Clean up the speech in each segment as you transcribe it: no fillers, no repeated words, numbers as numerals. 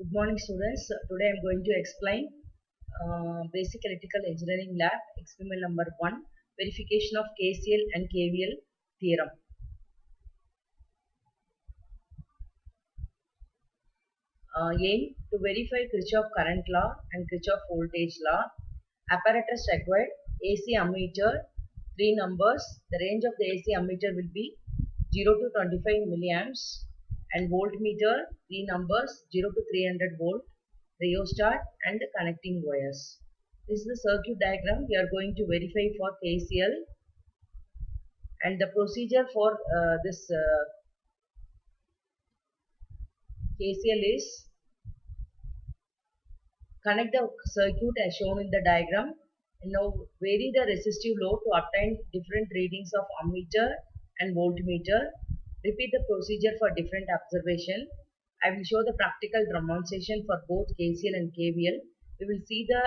Good morning, students. Today I am going to explain Basic Electrical Engineering Lab experiment number 1, verification of KCL and KVL theorem. Aim to verify Kirchhoff current law and Kirchhoff voltage law. Apparatus required: AC ammeter, 3 numbers. The range of the AC ammeter will be 0 to 25 milliamps, and voltmeter, 3 numbers, 0 to 300 volt, rheostat and connecting wires. This is the circuit diagram we are going to verify for KCL, and the procedure for this KCL is: connect the circuit as shown in the diagram, and now vary the resistive load to obtain different readings of ammeter and voltmeter. Repeat the procedure for different observation. I will show the practical demonstration for both KCL and KVL. We will see the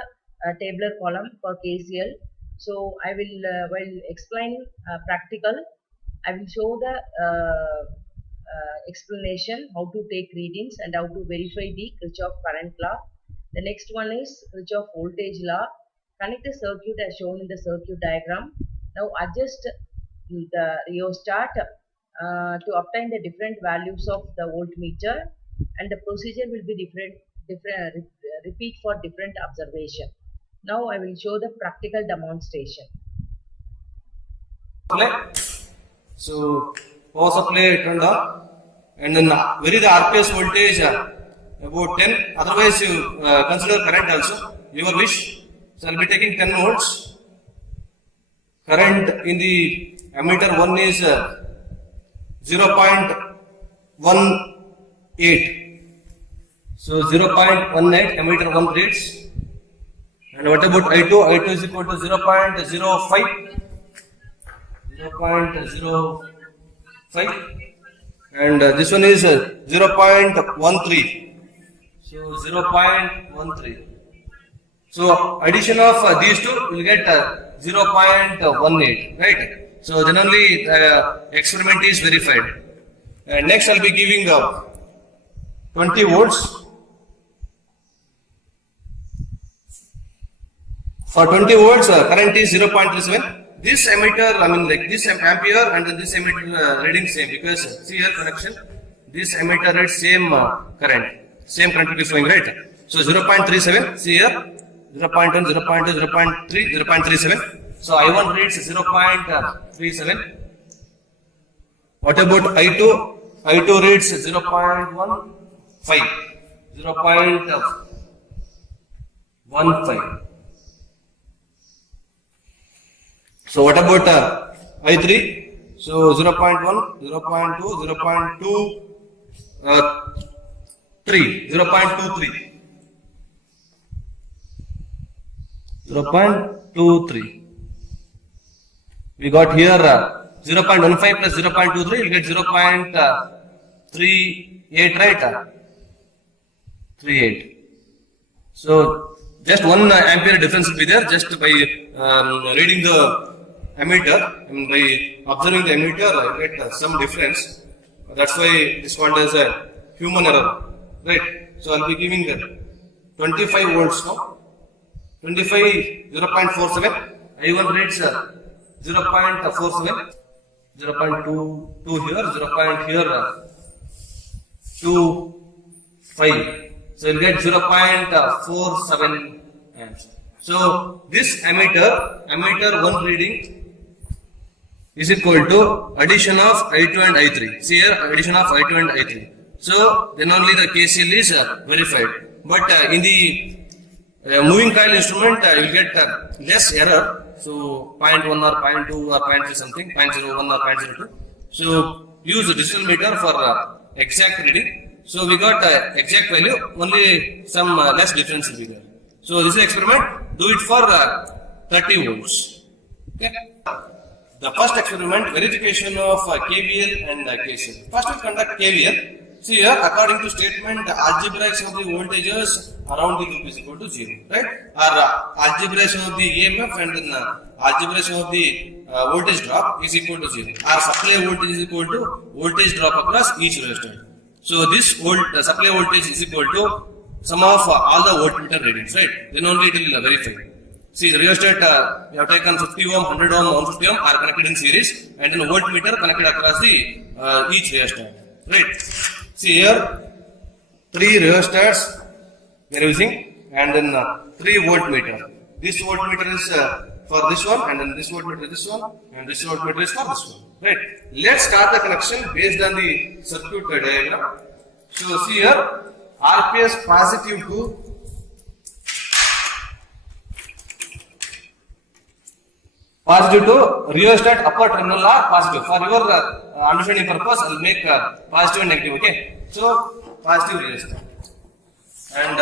tabular column for KCL. So I will, while explaining practical, I will show the explanation how to take readings and how to verify the Kirchhoff current law. The next one is Kirchhoff voltage law. Connect the circuit as shown in the circuit diagram. Now adjust the rheostat to obtain the different values of the voltmeter, and the procedure will be repeat for different observation. Now I will show the practical demonstration. So power supply turned on, and then vary the RPS voltage about 10. Otherwise you consider current also, your wish. So I'll be taking 10 volts. Current in the ammeter 1 is 0.18. So 0.18 ammeter 1 reads. And what about I2? I2 is equal to 0.05. 0.05. And this one is 0.13. So 0.13. So addition of these two will get 0.18, right? So then only experiment is verified. And next I'll be giving 20 volts. For 20 volts, current is 0.37. This ammeter, this ampere and this ammeter reading same, because see here connection. This ammeter reads same current. Same current will be flowing, right? So 0.37. See here 0.1, 0.2, 0.3, 0.37. So I1 reads 0.37. What about I2? I2 reads 0.15. 0.15. So what about I3? So 0.1, 0.2, 0.2, 3, 0.23. 0.23. We got here 0.15 plus 0.23, you get 0.38, right? 38. So just 1 ampere difference will be there just by reading the ammeter, and by observing the ammeter I get some difference. That's why it's called as a human error, right? So I'll be giving 25 volts now. 25, 0.47. I1 reads 0.47, 0.22 here, 0.25. So you'll get 0.47 amps. So this ammeter 1 reading is equal to addition of I2 and I3. See here, addition of I2 and I3. So then only the KCL is verified. But in the moving coil instrument, you will get less error. So 0.1 or 0.2 or 0.3 something, 0.01 or 0.02. So use the digital meter for exact reading. So we got exact value, only some less difference will be there. So this is experiment. Do it for 30 volts. Okay. The first experiment, verification of KVL and KCL. First we conduct KVL. See here, according to statement, the algebraization of the voltages around the loop is equal to 0, right? Or algebraization of the EMF and then algebraization of the voltage drop is equal to 0. Our supply voltage is equal to voltage drop across each resistor. So this supply voltage is equal to sum of all the voltmeter readings, right? Then only it will verify. See, the rheostat, we have taken 50 ohm, 100 ohm, 150 ohm are connected in series, and then voltmeter connected across the each rheostat, right? See here, 3 rheostats we are using, and then 3 voltmeter. This voltmeter is for this one, and then this voltmeter is this one, and this voltmeter is for this one, right? Let's start the connection based on the circuit diagram. So see here, RPS positive to rheostat upper terminal are positive. For your understanding purpose, I will make positive and negative. Okay, so positive rheostat, and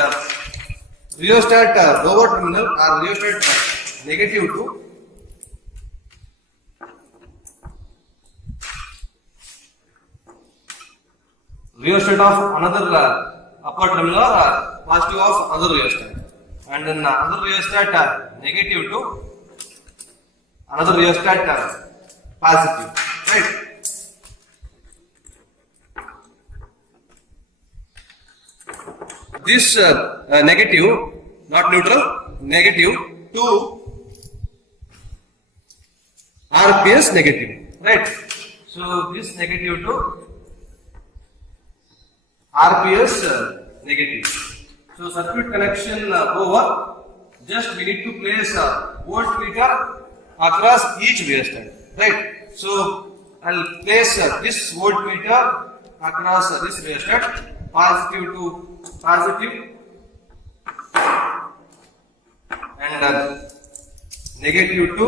rheostat lower terminal are rheostat negative to rheostat of another upper terminal or positive of another rheostat, and then another rheostat negative to another rheostat positive, right? This negative, not neutral, negative to RPS negative, right? So this negative to RPS negative. So circuit connection over. Just we need to place a voltmeter across each rheostat, right? So I'll place this voltmeter across this rheostat, positive to positive, and negative to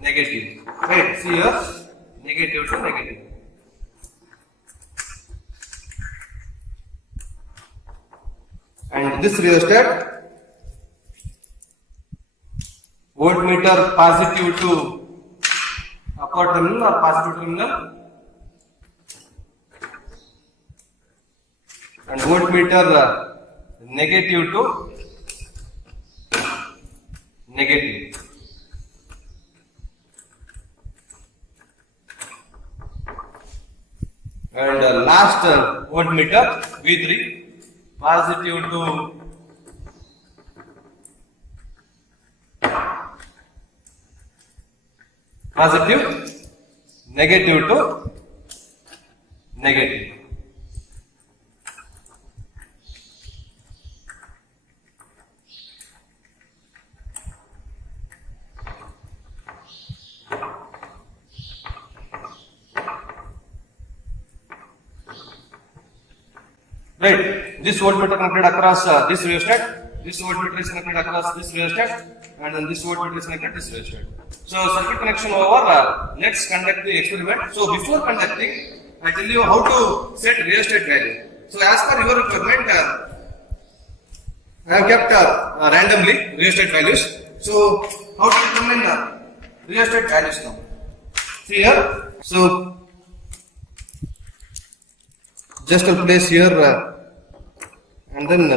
negative, right? See here, negative to negative. And this rheostat, voltmeter positive to upper terminal or positive terminal, and voltmeter negative to negative. And last voltmeter V3 positive to positive, negative to negative. Right, this voltmeter connected across this rheostat, this voltmeter is connected across this rheostat, and then this voltmeter is connected to this rheostat. So circuit connection over, let's conduct the experiment. So before conducting, I tell you how to set rheostat value. So as per your requirement, I have kept randomly rheostat values. So how to determine rheostat values now? See here, so just I'll place here and then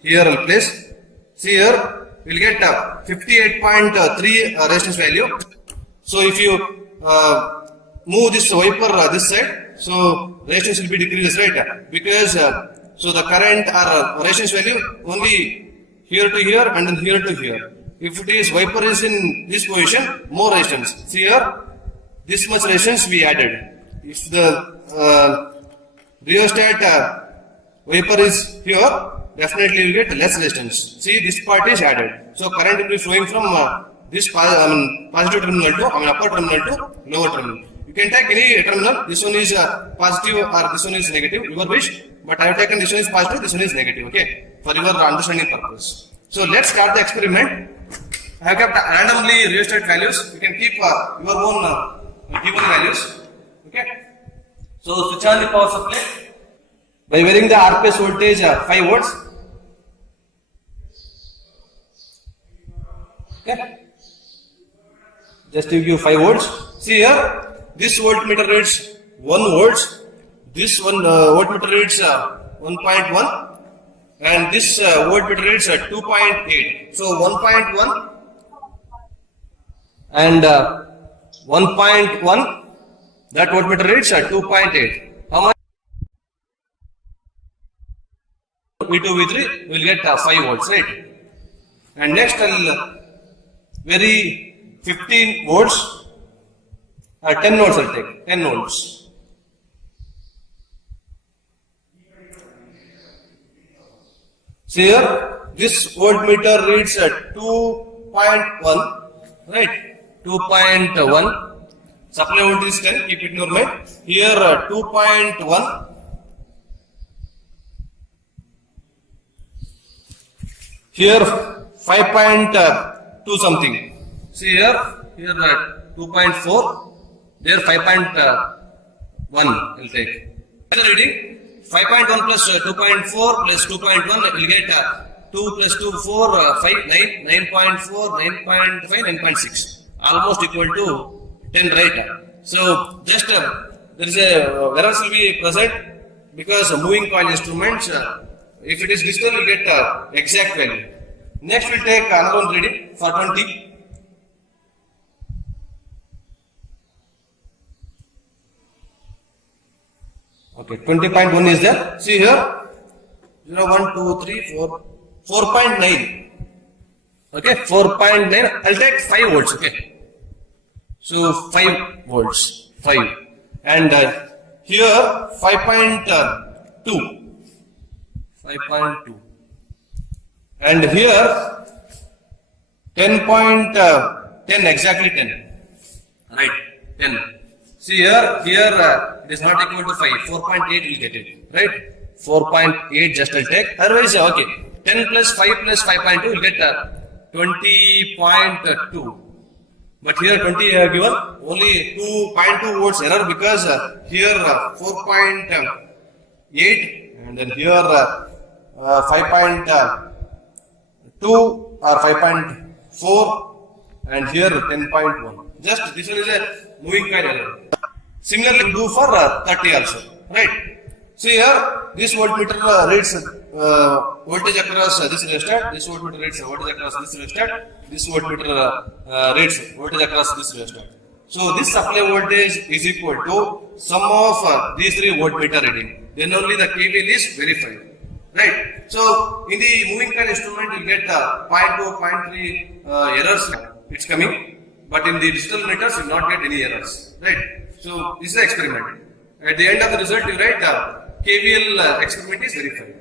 here I'll place. See here, we'll get 58.3 resistance value. So if you move this wiper this side, so resistance will be decreased, right? Because so the current or resistance value only here to here and then here to here. If it is wiper is in this position, more resistance. See here, this much resistance we added. If the rheostat vapor is here, definitely you will get less resistance. See, this part is added. So current will be flowing from this positive terminal to upper terminal to lower terminal. You can take any terminal. This one is positive or this one is negative, your wish. But I have taken this one is positive, this one is negative. Okay, for your understanding purpose. So let's start the experiment. I have kept randomly rheostat values. You can keep your own given values. Okay. So switch on the power supply by varying the RPS voltage 5 volts. Okay. Just to give you 5 volts. See here, this voltmeter reads 1 volts. This one voltmeter reads 1.1, and this voltmeter reads 2.8. So 1.1 and 1.1. That voltmeter reads 2.8. How much V2, V3, we will get 5 volts, right? And next I'll vary 15 volts, 10 volts I'll take, 10 volts. See here, this voltmeter reads at 2.1, right? 2.1. Supply voltage is 10, keep it in your mind. Here 2.1. Here 5.2 something. See here 2.4. There 5.1 will take. Another reading 5.1 plus 2.4 plus 2.1 will get 2 plus 2 4 5 9 9.4 9.5 9.6 almost equal to 10, right? So just there is a errors will be present because moving coil instruments, if it is digital, we get exact value. Next we'll take another one reading for 20. Okay, 20.1 is there. See here 0, 1, 2, 3, 4, 4.9. Okay, 4.9. I'll take 5 volts. Okay. So 5 volts, 5, and here 5.2, 5.2, and here 10.10, exactly 10, right? 10. See here it is not equal to 5. 4.8 will get it, right? 4.8 just I'll take. Otherwise, okay. 10 plus 5 plus 5.2 will get 20.2. But here 20 given only 2.2 volts error because here 4.8 and then here 5.2 or 5.4 and here 10.1. Just this one is a moving coil error. Similarly, do for 30 also, right? See here, this voltmeter reads voltage across this resistor. This voltmeter reads voltage across this resistor. This voltmeter reads voltage across this resistor. So this supply voltage is equal to sum of these three voltmeter reading. Then only the KVL is verified, right? So in the moving coil instrument, you get 0.2, 0.3 errors. It's coming, but in the digital meters, you will not get any errors, right? So this is the experiment. At the end of the result, you write KVL experiment is verified.